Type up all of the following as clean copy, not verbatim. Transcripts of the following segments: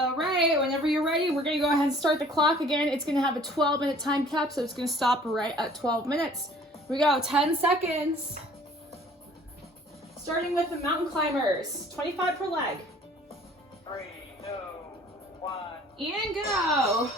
All right, whenever you're ready, we're gonna go ahead and start the clock again. It's gonna have a 12-minute time cap, so it's gonna stop right at 12 minutes. Here we go, 10 seconds. Starting with the mountain climbers, 25 per leg. 3, 2, 1. And go.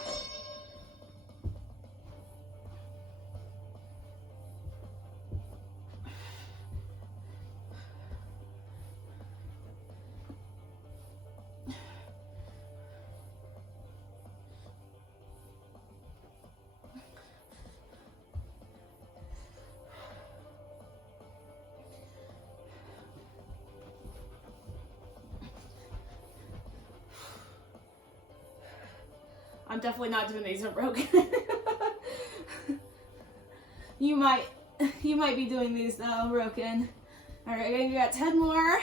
I'm definitely not doing these unbroken. You might be doing these though, broken. All right, you got 10 more.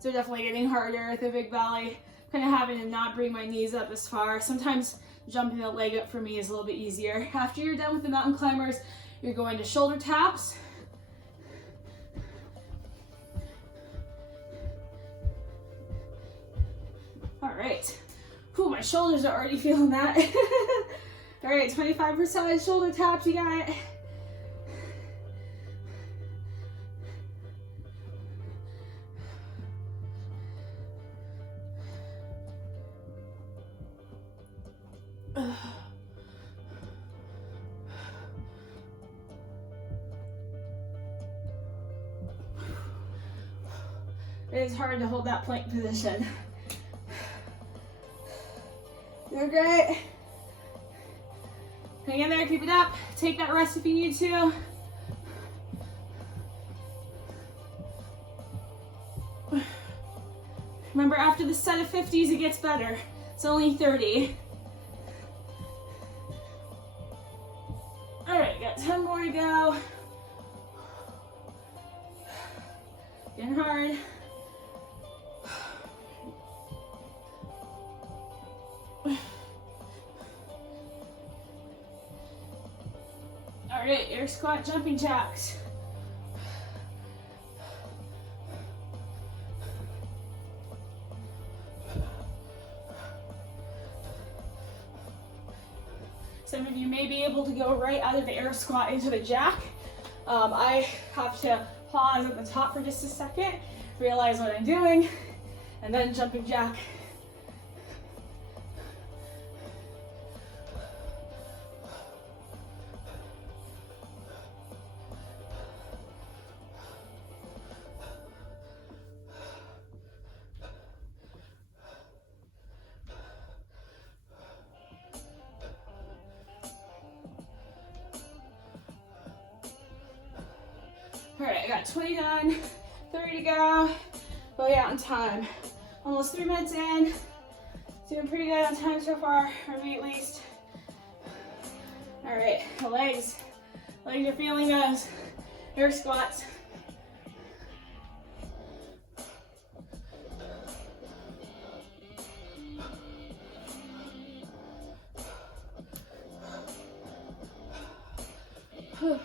So definitely getting harder at the big valley. Kind of having to not bring my knees up as far. Sometimes jumping the leg up for me is a little bit easier. After you're done with the mountain climbers, you're going to shoulder taps. All right. Whew, my shoulders are already feeling that. All right, 25% shoulder taps, you got it. It is hard to hold that plank position. You're great. Hang in there, keep it up. Take that rest if you need to. Remember, after the set of 50s, it gets better. It's only 30. All right, got 10 more to go. Getting hard. All right, air squat, jumping jacks. Some of you may be able to go right out of the air squat into the jack. I have to pause at the top for just a second, realize what I'm doing, and then jumping jack. All right, I got 20 done, 30 to go. Go out in time. Almost 3 minutes in. Doing pretty good on time so far, or me at least. All right, the legs. Legs are feeling those air squats. Whew.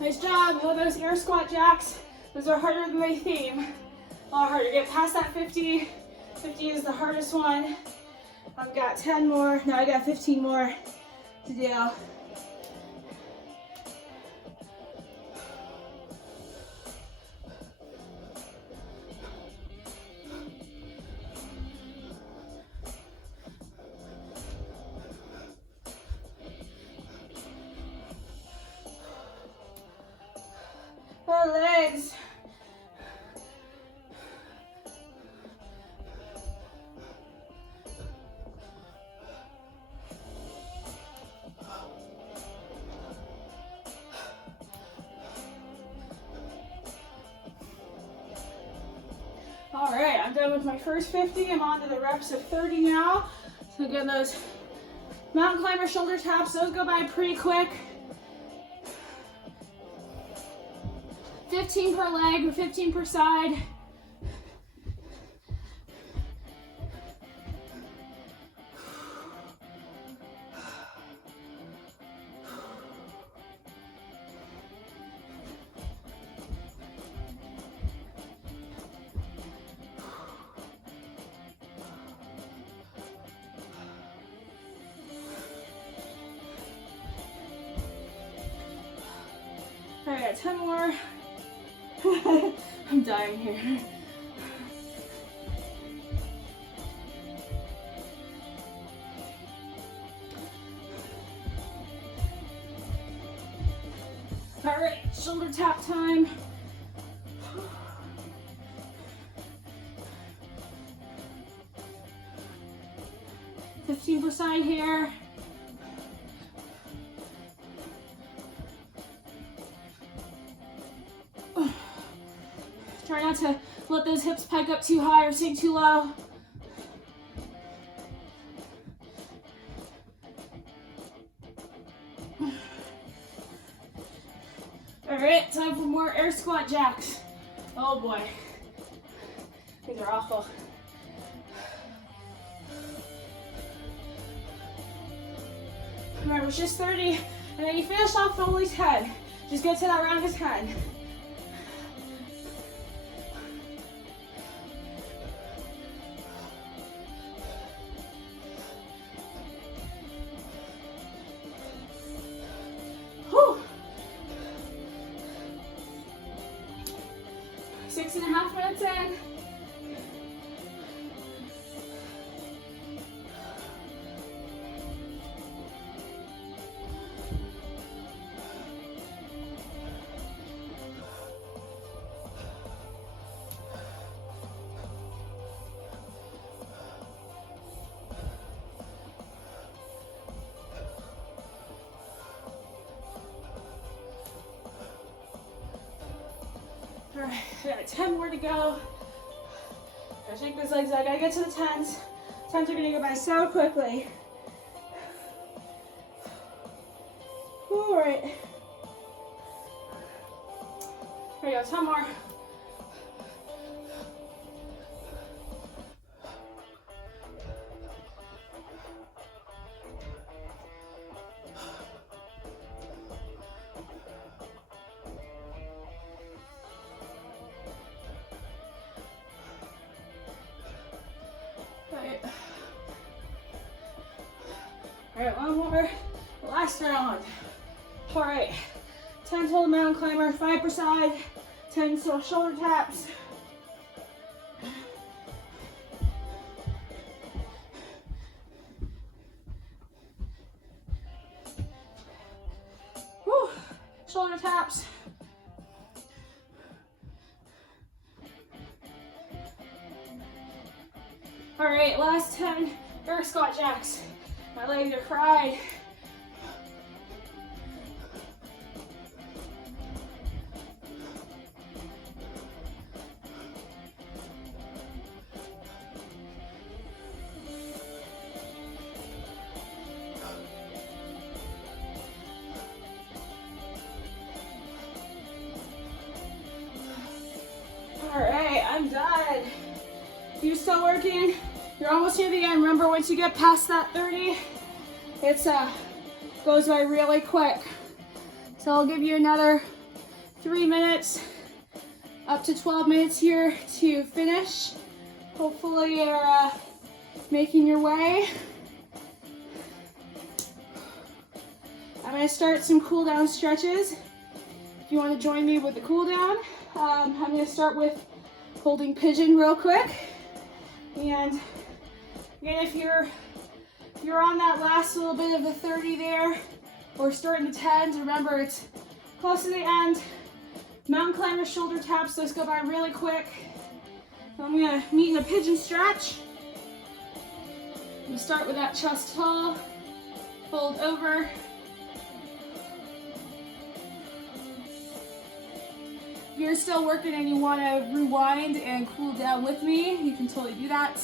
Nice job. Oh, those air squat jacks, those are harder than they seem. A lot harder. Get past that 50. 50 is the hardest one. I've got 10 more. Now I got 15 more to do. Our legs. All right, I'm done with my first 50. I'm on to the reps of 30 now. So again, those mountain climber shoulder taps, those go by pretty quick. 15 per leg or 15 per side. All right, 10 more. I'm dying here. All right, shoulder tap time. %, here. Try not to let those hips peg up too high or sink too low. All right, time for more air squat jacks. Oh boy, these are awful. Remember, it's just 30, and then you finish off with only 10. Just get to that round of 10. Whew. 6.5 minutes in. All right, we got 10 more to go. Gotta shake those legs out. I gotta get to the 10s. 10s are gonna go by so quickly. All right. There we go, 10 more. All right, one more, last round. All right, 10 total mountain climber, 5 per side, 10 shoulder taps. Whew. Shoulder taps. All right, last 10 air squat jacks. My legs are fried. All right, I'm done. You still working? You're almost near the end. Remember, once you get past that 30, it's goes by really quick. So I'll give you another 3 minutes, up to 12 minutes here to finish. Hopefully you're making your way. I'm gonna start some cool down stretches. If you want to join me with the cool down, I'm gonna start with holding pigeon real quick. And again, if you're on that last little bit of the 30 there, or starting the 10s, remember it's close to the end. Mountain climber shoulder taps, those go by really quick. So I'm gonna meet in a pigeon stretch. I'm gonna start with that chest tall, fold over. If you're still working and you wanna rewind and cool down with me, you can totally do that.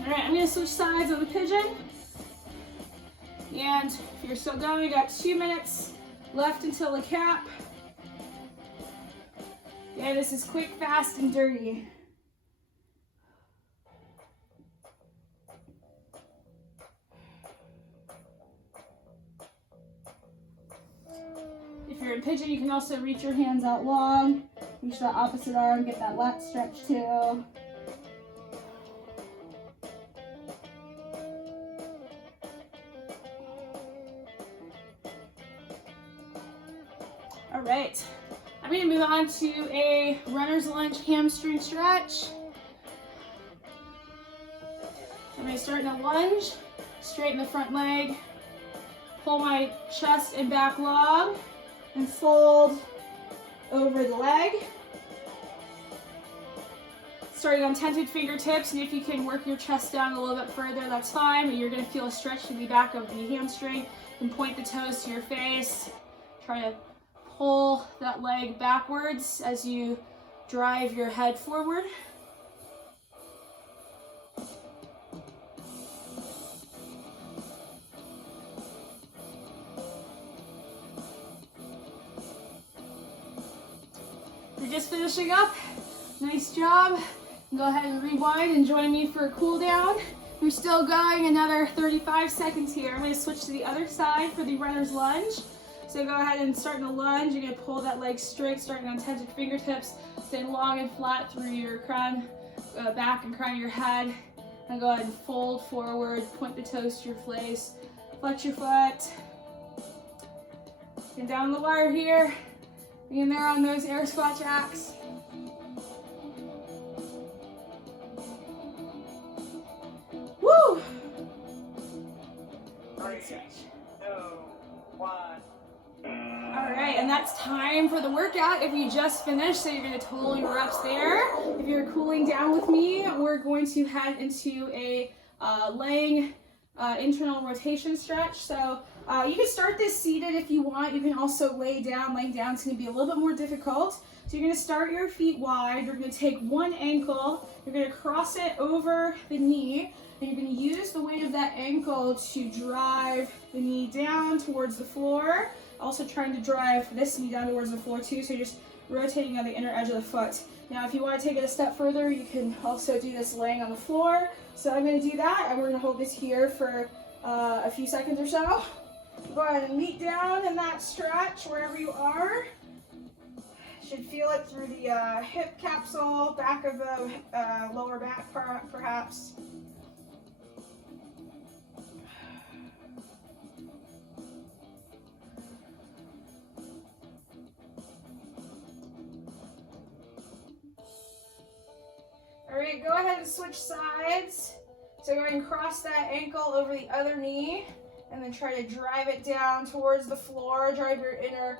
All right, I'm gonna switch sides on the pigeon. And if you're still going, we got 2 minutes left until the cap. Yeah, this is quick, fast, and dirty. If you're in pigeon, you can also reach your hands out long. Reach that opposite arm, get that lat stretch too. All right, I'm gonna move on to a runner's lunge hamstring stretch. I'm gonna start in a lunge, straighten the front leg, pull my chest and back long, and fold over the leg. Starting on tented fingertips, and if you can work your chest down a little bit further, that's fine, but you're gonna feel a stretch to the back of the hamstring. And point the toes to your face. Try to pull that leg backwards as you drive your head forward. You're just finishing up. Nice job. Go ahead and rewind and join me for a cool down. We're still going another 35 seconds here. I'm going to switch to the other side for the runner's lunge. So go ahead and start in the lunge. You're going to pull that leg straight, starting on tented fingertips, staying long and flat through your crown, back and crown of your head. And go ahead and fold forward, point the toes to your face, flex your foot. And down the wire here. Being there on those air squat jacks. Woo! 3, 2, 1. All right, and that's time for the workout. If you just finished, so you're gonna total your reps there. If you're cooling down with me, we're going to head into a laying internal rotation stretch. So you can start this seated if you want. You can also lay down. Laying down is gonna be a little bit more difficult. So you're gonna start your feet wide. You're gonna take one ankle, you're gonna cross it over the knee, and you're gonna use the weight of that ankle to drive the knee down towards the floor. Also trying to drive this knee down towards the floor too, so you're just rotating on the inner edge of the foot. Now if you want to take it a step further, you can also do this laying on the floor. So I'm going to do that, and we're going to hold this here for a few seconds or so. Go ahead and meet down in that stretch wherever you are. Should feel it through the hip capsule, back of the lower back perhaps. All right, go ahead and switch sides. So go ahead and cross that ankle over the other knee, and then try to drive it down towards the floor. Drive your inner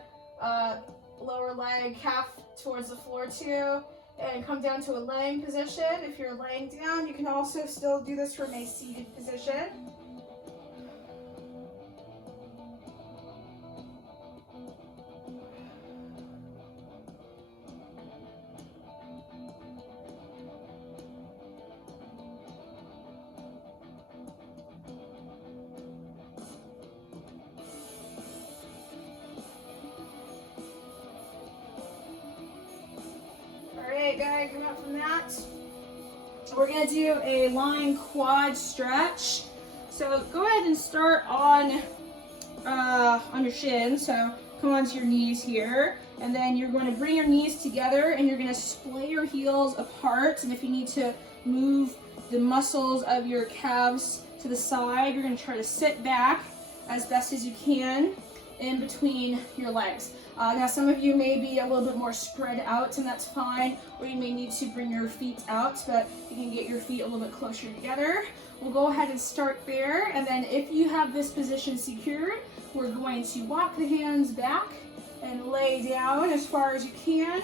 lower leg calf towards the floor too, and come down to a laying position. If you're laying down, you can also still do this from a seated position. Alright guys, come up from that. We're going to do a lying quad stretch. So go ahead and start on your shins. So come onto your knees here. And then you're going to bring your knees together and you're going to splay your heels apart. And if you need to move the muscles of your calves to the side, you're going to try to sit back as best as you can in between your legs. Now some of you may be a little bit more spread out, and that's fine, or you may need to bring your feet out, but you can get your feet a little bit closer together. We'll go ahead and start there, and then if you have this position secured, we're going to walk the hands back and lay down as far as you can.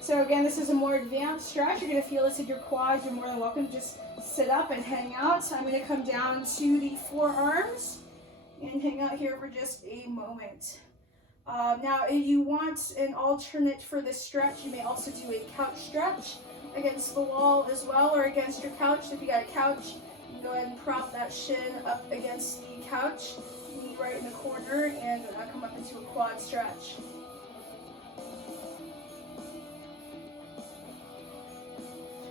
So again, this is a more advanced stretch. You're going to feel this in your quads. You're more than welcome to just sit up and hang out. So I'm going to come down to the forearms and hang out here for just a moment. Now, if you want an alternate for this stretch, you may also do a couch stretch against the wall as well, or against your couch. If you got a couch, You can go ahead and prop that shin up against the couch, knee right in the corner, and come up into a quad stretch.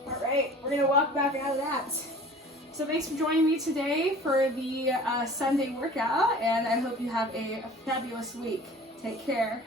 All right, we're gonna walk back out of that. So thanks for joining me today for the Sunday workout, and I hope you have a fabulous week. Take care.